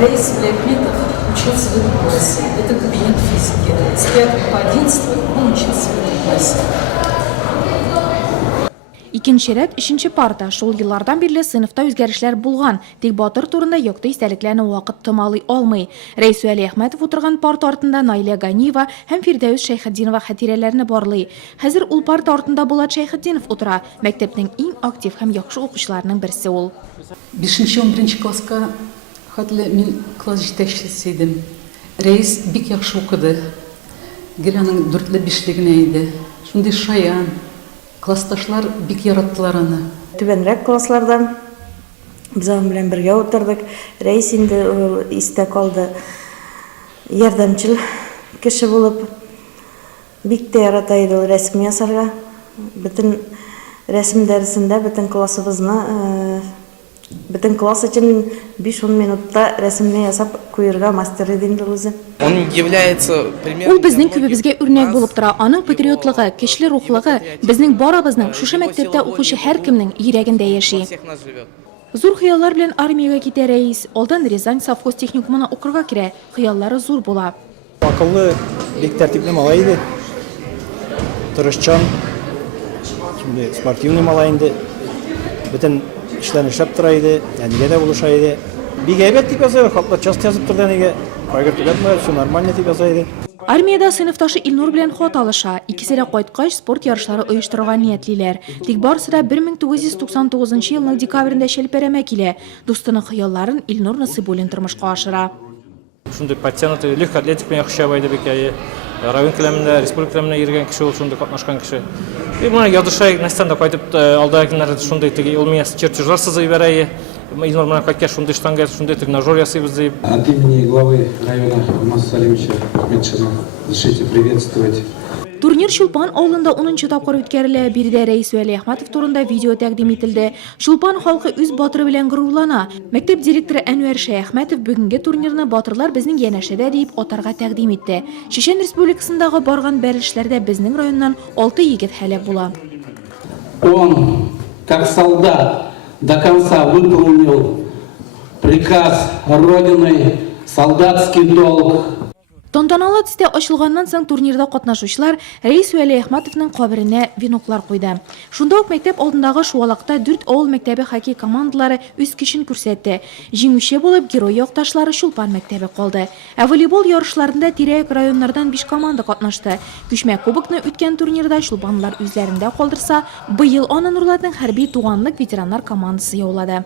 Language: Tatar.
Раис Леопетов учился в этом классе. Это кабинет физики. С 5 по 11 он учился в этом классе. Икенче рәт, ишенче парта, шул еллардан бирле сыйныфта үзгәрешләр булган, тик Батыр турында якты истәлекләрне вакыт томалый алмый. Рәис Вәли Әхмәтов утырган парта артында Наилә Ганиева һәм Фирдәүс Шәйхетдинова хатирәләрне барлый. Хәзер ул парта артында Булат Шәйхетдинов утыра, мәктәпнең иң актив һәм яхшы укучыларының берсе ул. 5-11 класска хәтле мин класс җитәкчесе идем. Рәис бик яхшы укыды. Гел аның 4-5 генә иде. Шундый шаян. Классташлар бик яраттылар аны. Түбәнрәк класслардан без аның белән бергә утырдык. Рәис инде истә калды. Ярдәмчел кеше булып бик тә ярата иде ул рәсем ясарга. Бөтен рәсем дәресендә бөтен классыбызны бөтен класс өчен 5-10 минутта рәсемне ясап куярга мастер иде инде үзе. Он является Ул безнең күбебезгә үрнәк булып тора. Аның патриотлыгы, көчле рухлыгы безнең барыбызның шушы мәктәптә укучы һәркемнең йөрәгендә яши. Зур хыяллар белән армиягә китә Рәис. Алдан Рязань совхоз техникумына укырга керә. Хыяллары зур була. Акыллы, бик тәртипле малай иде. Тырышчан, şimdi спортивный малай инде. Бөтен эшләрне эшләп тора иде, әнигә дә булыша иде. Бик әйбәт дип яза, хатта часть язып торды әнигә. Кайгыр түләтмәгән, все нормально дип яза иде. Армиядә сыйныфташы Илнур белән хат алыша. Икесе дә кайткач спорт ярышлары оештырырга ниятлиләр. Тик барысы да 1999 елның декабрендә шелпәрәмә килә. Дустының хыялларын Илнур Насыйбуллин тормышка ашыра. Шундый подтянутый легкий атлетик менә яхшы байды бик әйе. Район күләмендә, республика күләмендә йөргән кеше ул, шундый катнашкан кеше. И моны ядышай, Настан да кайтып алда көннәрдә шундый теге ул меня чертежлар сызып бирә. Илнур менә кайткан шундый штанга, шундый тренажер ясыйбыз дип. От имени главы района Алмаз Салимовича Ахметшина разрешите приветствовать. Турнир Чулпан авылында 10-нчы тапкыр үткәрелә. Биредә Рәис Вәли Әхмәтов турында видео тәкъдим ителде. Чулпан халкы үз батыры белән горурлана. Мәктәп директоры Әнвәр Шәйхмәтов бүгенге турнирны батырлар безнең янәшәдә дип атарга тәкъдим итте. Чечен Республикасындагы барган бәрелешләрдә безнең районнан 6 егет һәлак була. Он, как солдат, до конца выполнил приказ Родины, солдатский долг. Тантаналы төстә ачылганнан соң турнирда катнашучылар Рәис Вәли Әхмәтовның каберенә веноклар куйды. Шунда ук мәктәп алдындагы шуалакта 4 авыл мәктәбе хоккей командалары үз көчен күрсәтте. Җиңүче булып герой якташлары Чулпан мәктәбе калды. Ә волейбол ярышларында тирә-як районнардан 5 команда катнашты. Күчмә кубокны үткән турнирда Чулпанлар үзләрендә калдырса, быел аны Нурлатның хәрби туганлык ветераннар командасы яулады.